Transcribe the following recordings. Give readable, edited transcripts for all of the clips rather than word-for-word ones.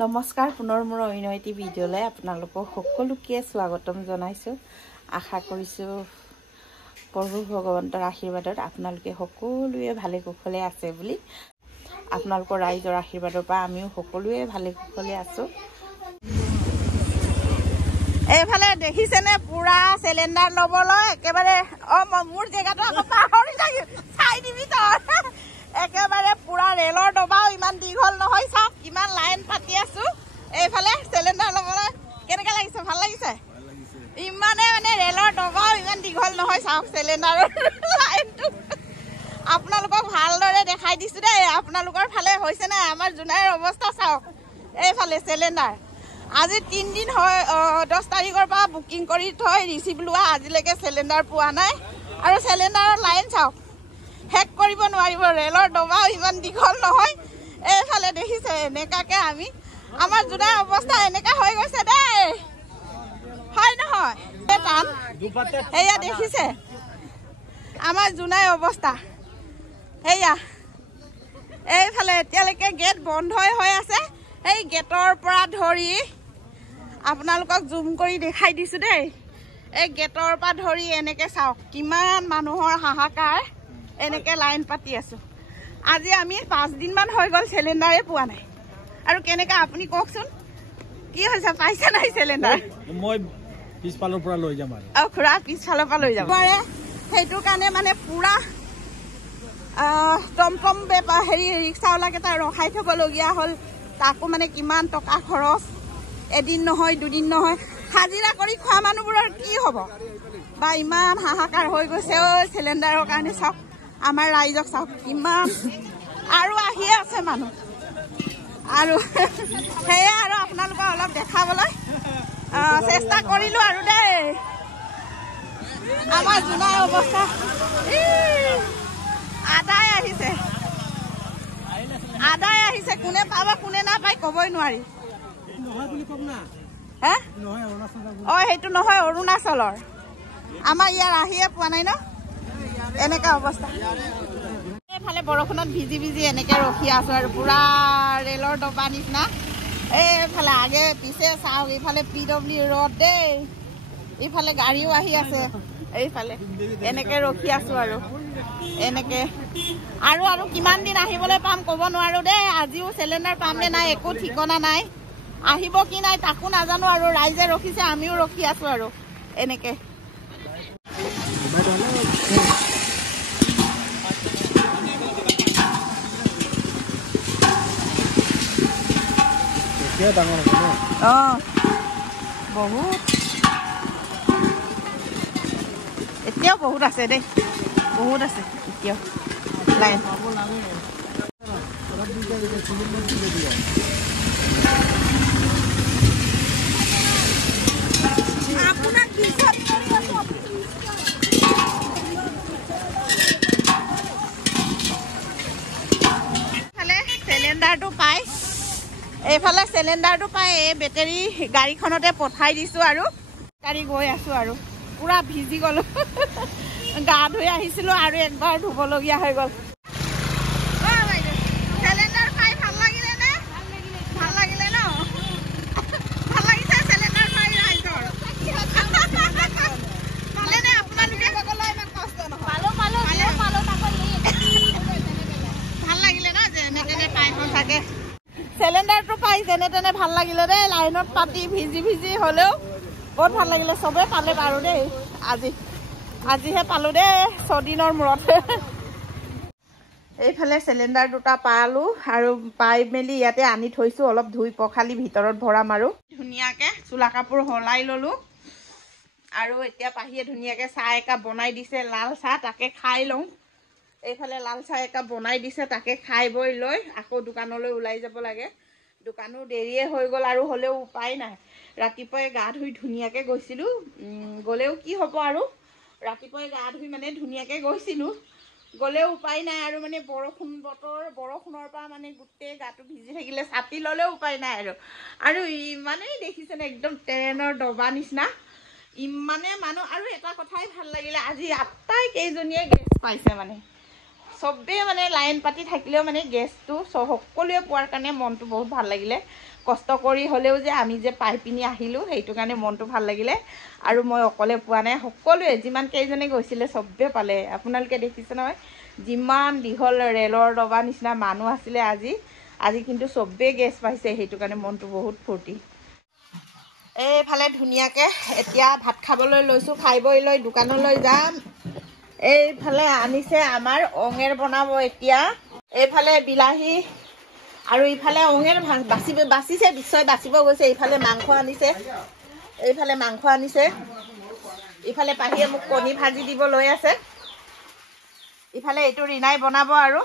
নমস্কাৰ পুনৰ মোৰ অন্য ভিডিঅ'লৈ আপোনালোকক সকলোকে স্বাগতম জনাইছোঁ। আশা কৰিছোঁ প্ৰভু ভগৱন্তৰ আশীৰ্বাদত আপোনালোকে সকলোৱে ভালে কুশলে আছে বুলি। আপোনালোকৰ ৰাইজৰ আশীৰ্বাদৰ পৰা আমিও সকলোৱে ভালে কুশলে আছোঁ। এইফালে দেখিছেনে পুৰা চিলিণ্ডাৰ ল'বলৈ একেবাৰে মোৰ জেগাটো আকৌ পাহৰি থাকিল চাই দিবি তই। একেবাৰে পুৰা ৰেলৰ ডবাও ইমান দীঘল নহয়, চাওক কিমান লাইন পাতি আছো এইফালে চিলিণ্ডাৰ ল'বলৈ। কেনেকৈ লাগিছে? ভাল লাগিছে? ইমানে মানে ৰেলৰ ডবাও ইমান দীঘল নহয়, চাওক চিলিণ্ডাৰৰ লাইনটো আপোনালোকক ভালদৰে দেখাই দিছোঁ দেই। আপোনালোকৰ ফালে হৈছে নাই? আমাৰ জোনাইৰ অৱস্থা চাওক। এইফালে চিলিণ্ডাৰ আজি 3 দিন হয়, 10 তাৰিখৰ পৰা বুকিং কৰি থৈ ৰিচিভ লোৱা আজিলৈকে চিলিণ্ডাৰ পোৱা নাই। আৰু চিলিণ্ডাৰৰ লাইন চাওক, শেষ কৰিব নোৱাৰিব। ৰেলৰ ডবাও ইমান দীঘল নহয়। এইফালে দেখিছে এনেকাকে আমাৰ জোনাইৰ অৱস্থা এনেকা হৈ গৈছে দেই, হয় নহয়? টান সেয়া দেখিছে আমাৰ জোনাইৰ অৱস্থা। সেয়া এইফালে এতিয়ালৈকে গেট বন্ধই হৈ আছে। এই গেটৰ পৰা ধৰি আপোনালোকক জুম কৰি দেখাই দিছোঁ দেই। এই গেটৰ পৰা ধৰি এনেকৈ চাওক কিমান মানুহৰ হাহাকাৰ, এনেকৈ লাইন পাতি আছোঁ। আজি আমি 5 দিনমান হৈ গ'ল চিলিণ্ডাৰে পোৱা নাই। আৰু কেনেকৈ আপুনি কওকচোন, কি হৈছে? পাইছে নাই চিলিণ্ডাৰ? মই পিছফালৰ পৰা লৈ যাম আৰু খুৰা পিছফালৰ পৰা লৈ যাব সেইটো কাৰণে মানে পুৰা টমটম ৰিক্সাৱালাকেইটা ৰখাই থ'বলগীয়া হ'ল। তাকো মানে কিমান টকা খৰচ, এদিন নহয় 2 দিন নহয়। হাজিৰা কৰি খোৱা মানুহবোৰৰ কি হ'ব বা ইমান হাহাকাৰ হৈ গৈছে চিলিণ্ডাৰৰ কাৰণে। চাওক আমাৰ ৰাইজক চাওক কিমান, আৰু আহিয়ে আছে মানুহ। আৰু সেয়ে আৰু আপোনালোকক অলপ দেখাবলৈ চেষ্টা কৰিলোঁ আৰু দেই। আমাৰ জোনাইৰ অৱস্থা আদায় আহিছে। কোনে পাবা কোনে নাপায় ক'বই নোৱাৰি। হে সেইটো নহয়, অৰুণাচলৰ। আমাৰ ইয়াৰ আহিয়ে পোৱা নাই ন, এনেকা অৱস্থা। এইফালে বৰষুণত ভিজি ভিজি এনেকে ৰখি আছো আৰু পুৰা ৰেলৰ ডবা নিচিনা। এইফালে আগে পিছে চাওক, এইফালে PW ৰোড দেই, এইফালে গাড়ীও আহি আছে। এইফালে এনেকে ৰখি আছো আৰু এনেকে আৰু কিমান দিন আহিবলৈ পাম ক'ব নোৱাৰো দেই। আজিও চিলিণ্ডাৰ পাম নে নাই একো ঠিকনা নাই, আহিব কি নাই তাকো নাজানো। আৰু ৰাইজে ৰখিছে, আমিও ৰখি আছো আৰু এনেকে। বহুত এতিয়াও বহুত আছে দেই, বহুত আছে এতিয়াও লাইন। এইফালে চিলিণ্ডাৰটো পাই এই বেটেৰী গাড়ীখনতে পঠাই দিছোঁ আৰু গাড়ী গৈ আছোঁ আৰু পুৰা ভিজি গ'লো। গা ধুই আহিছিলোঁ আৰু একবাৰ ধুবলগীয়া হৈ গ'ল। চিলিণ্ডাৰ পাই ভাল লাগিলে নে? ভাল লাগিলে ন? ভাল লাগিছে চিলিণ্ডাৰ পাই ৰাইজৰ? ভালেনে? আপোনালোকে ইমান কষ্ট নহয়? ভাল লাগিলে ন যেনে তেনে পাই সঁচাকে? চিলিণ্ডাৰটো পাই যেনে তেনে ভাল লাগিলে দেই। লাইনত পাতি ভিজি ভিজি হ'লেও বহুত ভাল লাগিলে। চবেই পালে বাৰু দেই। আজিহে পালোঁ দেই 6 দিনৰ মূৰত। এইফালে চিলিণ্ডাৰ 2টা পালোঁ আৰু পাই মেলি ইয়াতে আনি থৈছোঁ। অলপ ধুই পখালি ভিতৰত ভৰাম আৰু ধুনীয়াকৈ চোলা কাপোৰ সলাই ল'লোঁ। আৰু এতিয়া পাহিয়ে ধুনীয়াকৈ চাহ একাপ বনাই দিছে, লাল চাহ, তাকে খাই লওঁ। এইফালে লাল চাহ একাপ বনাই দিছে, তাকে খাই বৈ লৈ আকৌ দোকানলৈ ওলাই যাব লাগে। দোকানো দেৰিয়ে হৈ গ'ল আৰু হ'লেও উপায় নাই। ৰাতিপুৱাই গা ধুই ধুনীয়াকৈ গৈছিলোঁ, গ'লেও কি হ'ব আৰু ৰাতিপুৱাই গা ধুই মানে ধুনীয়াকৈ গৈছিলোঁ, গ'লেও উপায় নাই আৰু মানে বৰষুণ বতৰ, বৰষুণৰ পৰা মানে গোটেই গাটো ভিজি থাকিলে, ছাতি ল'লেও উপায় নাই আৰু ইমানেই দেখিছেনে একদম ট্ৰেইনৰ ডবা নিচিনা ইমানে মানুহ। আৰু এটা কথাই ভাল লাগিলে, আজি আটাইকেইজনীয়ে গেছ পাইছে। মানে চবেই মানে লাইন পাতি থাকিলেও মানে গেছটো সকলোৱে পোৱাৰ কাৰণে মনটো বহুত ভাল লাগিলে। কষ্ট কৰি হ'লেও যে আমি যে পাই পিনি আহিলোঁ সেইটো কাৰণে মনটো ভাল লাগিলে আৰু মই অকলে পোৱা নাই সকলোৱে যিমান কেইজনে গৈছিলে চবে পালে আপোনালোকে দেখিছে নহয় যিমান দীঘল ৰেলৰ ডবা নিচিনা মানুহ আছিলে আজি কিন্তু চবেই গেছ পাইছে সেইটো কাৰণে মনটো বহুত ফূৰ্তি এইফালে ধুনীয়াকৈ এতিয়া ভাত খাবলৈ লৈছোঁ খাই বৈ লৈ দোকানলৈ যাম এইফালে আনিছে আমাৰ অঙেৰ বনাব এতিয়া এইফালে বিলাহী আৰু ইফালে অঙেৰ বাচিছে বিশ্বই বাচিব গৈছে এইফালে মাংস আনিছে ইফালে পাহিয়ে মোক কণী ভাজি দিব লৈ আছে ইফালে এইটো ৰিনাই বনাব আৰু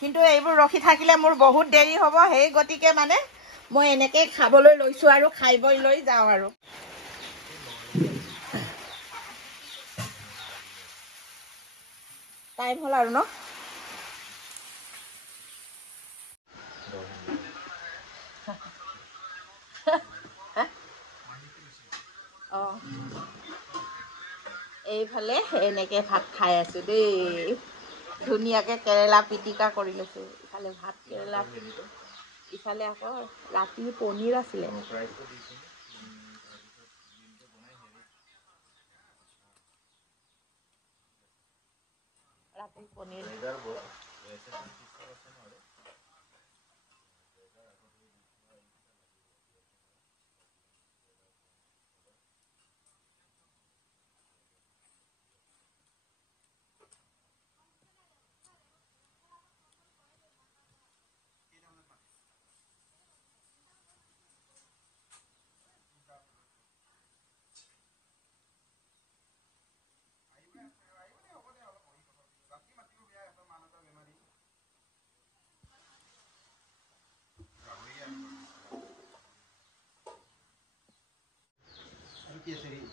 কিন্তু এইবোৰ ৰখি থাকিলে মোৰ বহুত দেৰি হ'ব সেই গতিকে মানে মই এনেকৈ খাবলৈ লৈছোঁ আৰু খাই বৈ লৈ যাওঁ আৰু টাইম হ'ল আৰু ন এইফালে এনেকৈ ভাত খাই আছোঁ দেই ধুনীয়াকৈ কেৰেলা পিটিকা কৰি লৈছোঁ ইফালে ভাত কেৰেলা পিটিকা ইফালে আকৌ ৰাতি পনীৰ আছিলে ৰাতি পনীৰ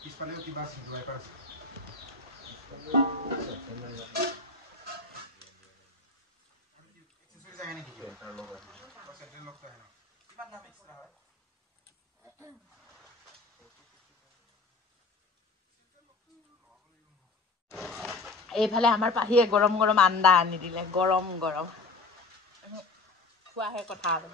পিছফালেও কিবা আছে ড্ৰাইভাৰ আছে এক্সেসৰিজ আহে নেকি তাৰ লগত চেণ্ট্ৰেল লকটো আহে ন কিমান দাম এক্সট্ৰা হয় এইফালে আমাৰ পাহিয়ে গৰম গৰম আন্দা আনি দিলে গৰম গৰম খোৱাহে কথা আৰু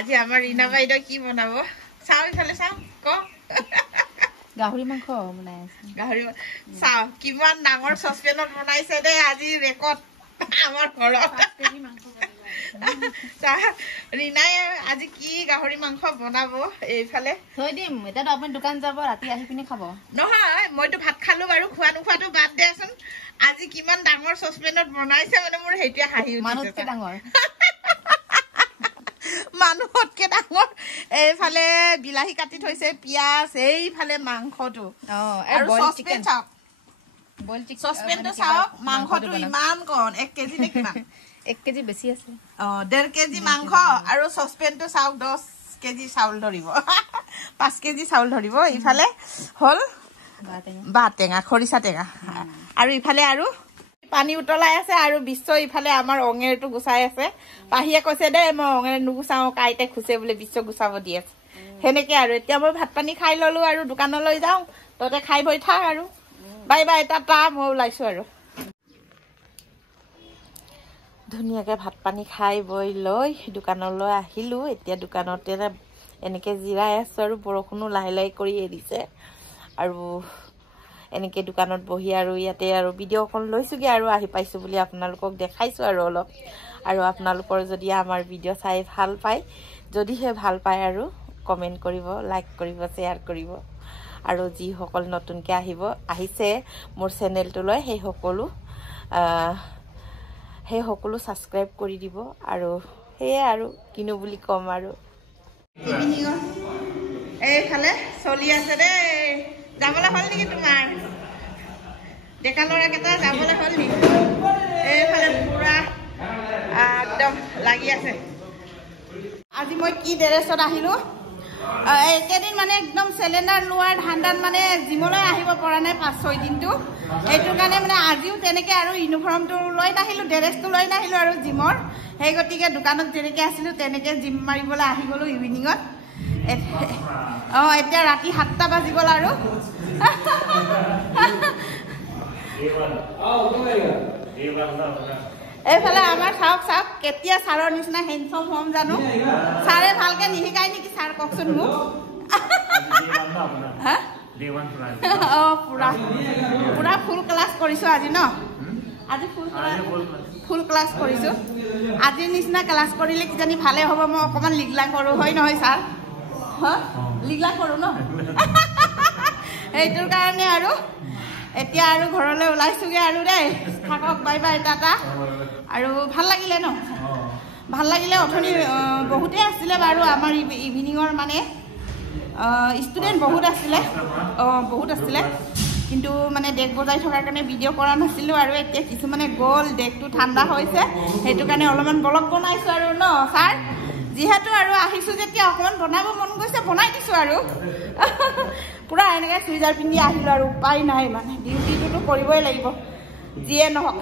আজি আমাৰ ৰীনা বাইদেউ কি বনাব চাও ইফালে চাও ক গাহৰি মাংস বনাই আছে গাহৰি চাও কিমান ডাঙৰ সসপেনত বনাইছে দে আজি ৰেকৰ্ড আমাৰ ঘৰত ৰীনাই আজি কি গাহৰি মাংস বনাব এইফালে থৈ দিম এতিয়াতো আপুনি দোকান যাব ৰাতি আহি পিনি খাব নহয় মইতো ভাত খালো বাৰু খোৱা নোখোৱাটো বাদ দেচোন আজি কিমান ডাঙৰ সসপেনত বনাইছে মানে মোৰ হেতিয়া হাঁহি উঠিছে মানুহতকে ডাঙৰ মানুহতকে ডাঙৰ এইফালে বিলাহী কাটি থৈছে পিয়াজ এইফালে মাংসটো আৰু সসপেন চাওক বইল চিকেন সসপেনটো চাওক মাংসটো ইমান কণ 1 কেজি নে কিমান 1 কেজি বেছি আছে 1.5 কেজি মাংস আৰু সসপেনটো চাওক 10 কেজি চাউল ধৰিব 5 কেজি চাউল ধৰিব ইফালে হল বাটেঙা খৰিচা টেঙা আৰু ইফালে আৰু পানী উতলাই আছে আৰু বিশ্ব ইফালে আমাৰ অঙেৰটো গুচাই আছে পাহিয়ে কৈছে দে মই অঙেৰ নুগুচাও কাইতে খুচে বোলে বিশ্ব গুচাব দি আছে সেনেকে আৰু এতিয়া মই ভাত পানী খাই ললো আৰু দোকানলৈ যাওঁ ততে খাই বৈ থাক আৰু বাই বাই টাটা মই ওলাইছো আৰু ধুনীয়াকৈ ভাত পানী খাই বৈ লৈ দোকানলৈ আহিলো এতিয়া দোকানতে এনেকে জিৰাই আছো আৰু বৰষুণো লাহে লাহে কৰি এৰিছে আৰু এনেকে দোকানত বহি আৰু ইয়াতে আৰু ভিডিঅ' অকন লৈছোগে আৰু আহি পাইছো বুলি আপোনালোকক দেখাইছো আৰু অলপ আৰু আপোনালোকৰ যদি আমাৰ ভিডিঅ' চাই ভাল পায় যদিহে ভাল পায় আৰু কমেন্ট কৰিব লাইক কৰিব শ্বেয়াৰ কৰিব আৰু যি সকল নতুনকৈ আহিছে মোৰ চেনেলটোলৈ সেই সকলো সাবস্ক্ৰাইব কৰি দিব আৰু সেয়ে আৰু কিনো বুলি কম আৰু এইফালে চলি আছে দেই যাবলৈ হ'ল নেকি তোমাৰ ডেকা ল'ৰাকেইটা যাবলৈ হ'ল নেকি এইফালে পুৰা একদম লাগি আছে আজি মই কি ড্ৰেছত আহিলোঁ একেদিন মানে একদম চিলিণ্ডাৰ লোৱাৰ ধান্দাত মানে জিমলৈ আহিব পৰা নাই 5-6 দিনটো এইটোৰ কাৰণে মানে আজিও তেনেকৈ আৰু ইউনিফৰ্মটো লৈ নাহিলোঁ ড্ৰেছটো লৈ নাহিলোঁ আৰু জিমৰ সেই গতিকে দোকানত যেনেকৈ আছিলোঁ তেনেকৈ জিম মাৰিবলৈ আহি গ'লোঁ ইভিনিঙত এতিয়া ৰাতি 7টা বাজি গ'ল আৰু এইফালে আমাৰ চাওক কেতিয়া ছাৰৰ নিচিনা হেণ্ডচম হ'ম জানো ছাৰে ভালকৈ নিশিকাই নেকি ছাৰ কওকচোন মোক পুৰা ফুল ক্লাছ কৰিছোঁ আজি ন আজি ফুল ক্লাছ কৰিছোঁ আজিৰ নিচিনা ক্লাছ কৰিলে কিজানি ভালে হ'ব মই অকণমান লিগলা কৰোঁ হয় নহয় ছাৰ লিগলা কৰোঁ ন সেইটোৰ কাৰণে আৰু এতিয়া আৰু ঘৰলৈ ওলাইছোগে আৰু দেই থাকক বাই বাই টাটা আৰু ভাল লাগিলে ন ভাল লাগিলে অথনি বহুতেই আছিলে বাৰু আমাৰ ইভিনিঙৰ মানে ষ্টুডেণ্ট বহুত আছিলে কিন্তু মানে ডেক বজাই থকাৰ কাৰণে ভিডিঅ' কৰা নাছিলোঁ আৰু এতিয়া কিছুমানে গ'ল ডেকটো ঠাণ্ডা হৈছে সেইটো কাৰণে অলপমান ব্লগ বনাইছোঁ আৰু ন ছাৰ যিহেতু আৰু আহিছোঁ যেতিয়া অকণমান বনাব মন গৈছে বনাই দিছোঁ আৰু পুৰা এনেকৈ চুইজাৰ পিন্ধি আহিলোঁ আৰু উপায় নাই মানে ডিউটিটোতো কৰিবই লাগিব যিয়ে নহওক